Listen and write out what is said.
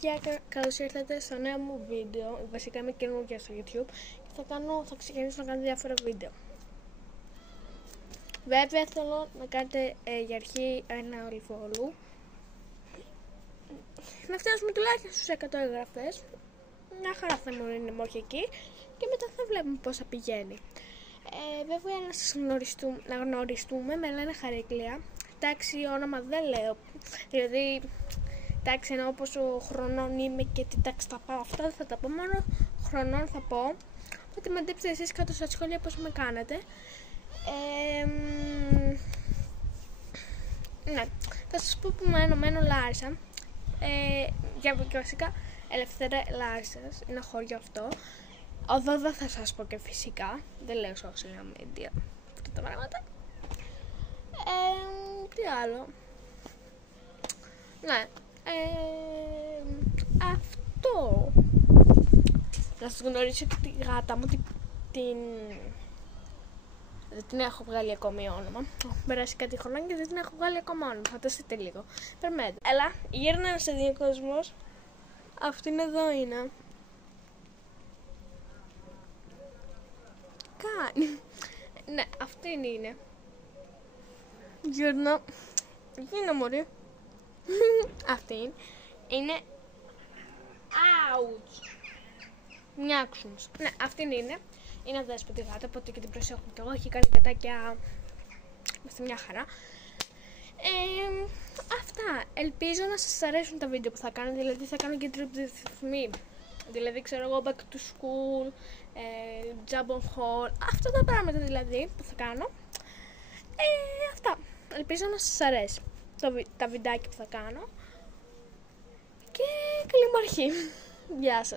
παιδιά, καλώς ήρθατε στο νέο μου βίντεο. Βασικά είμαι καινούργια στο YouTube και θα ξεκινήσω να κάνω διάφορα βίντεο. Βέβαια θέλω να κάνετε για αρχή ένα follow, να φτάσουμε τουλάχιστον στους 100 εγγραφές. Μια χαρά θα μου είναι όχι εκεί και μετά θα βλέπουμε πώς θα πηγαίνει. Βέβαια να γνωριστούμε, με λένε Χαρίκλια. Τάξη όνομα δεν λέω, δηλαδή τάξη εννοώ πόσο χρονών είμαι και τι τάξη θα πάω, αυτά δεν θα τα πω, μόνο χρονών θα πω. Οπότε μαντέψτε εσείς κάτω στα σχόλια πώς με κάνετε. Ναι, θα σας πω που μένω Λάρισα, για βασικά Ελευθερία Λάρισσας, είναι χωριό αυτό. Οδό δεν θα σας πω και φυσικά, δεν λέω social media αυτά τα πράγματα. Τι άλλο. Ναι, αυτό. Να σας γνωρίσω και τη γάτα μου, δεν την έχω βγάλει ακόμη όνομα. Έχω περάσει κάτι χρόνο και δεν την έχω βγάλει ακόμα όνομα. Φανταστείτε λίγο. Περιμένετε. Έλα, γύρνα σε διακόσμος. Αυτήν εδώ είναι. Κάνει. Ναι, αυτήν είναι. Γύρνα. Γίνα μωρή. Αυτήν είναι. Ouch. Μιάξουνς. Ναι, αυτήν είναι. Είναι αδέσποτη γάτα, οπότε και την προσέχουμε κι εγώ. Έχει κάνει κατάκια. Είμαστε μια χαρά. Αυτά. Ελπίζω να σας αρέσουν τα βίντεο που θα κάνω. Δηλαδή θα κάνω και τριπτυθμοί. Δηλαδή ξέρω εγώ back to school, job on haul. Αυτά τα πράγματα δηλαδή που θα κάνω. Αυτά. Ελπίζω να σας αρέσει τα βιντεάκια που θα κάνω. Και καλή μου αρχή. Γεια σας.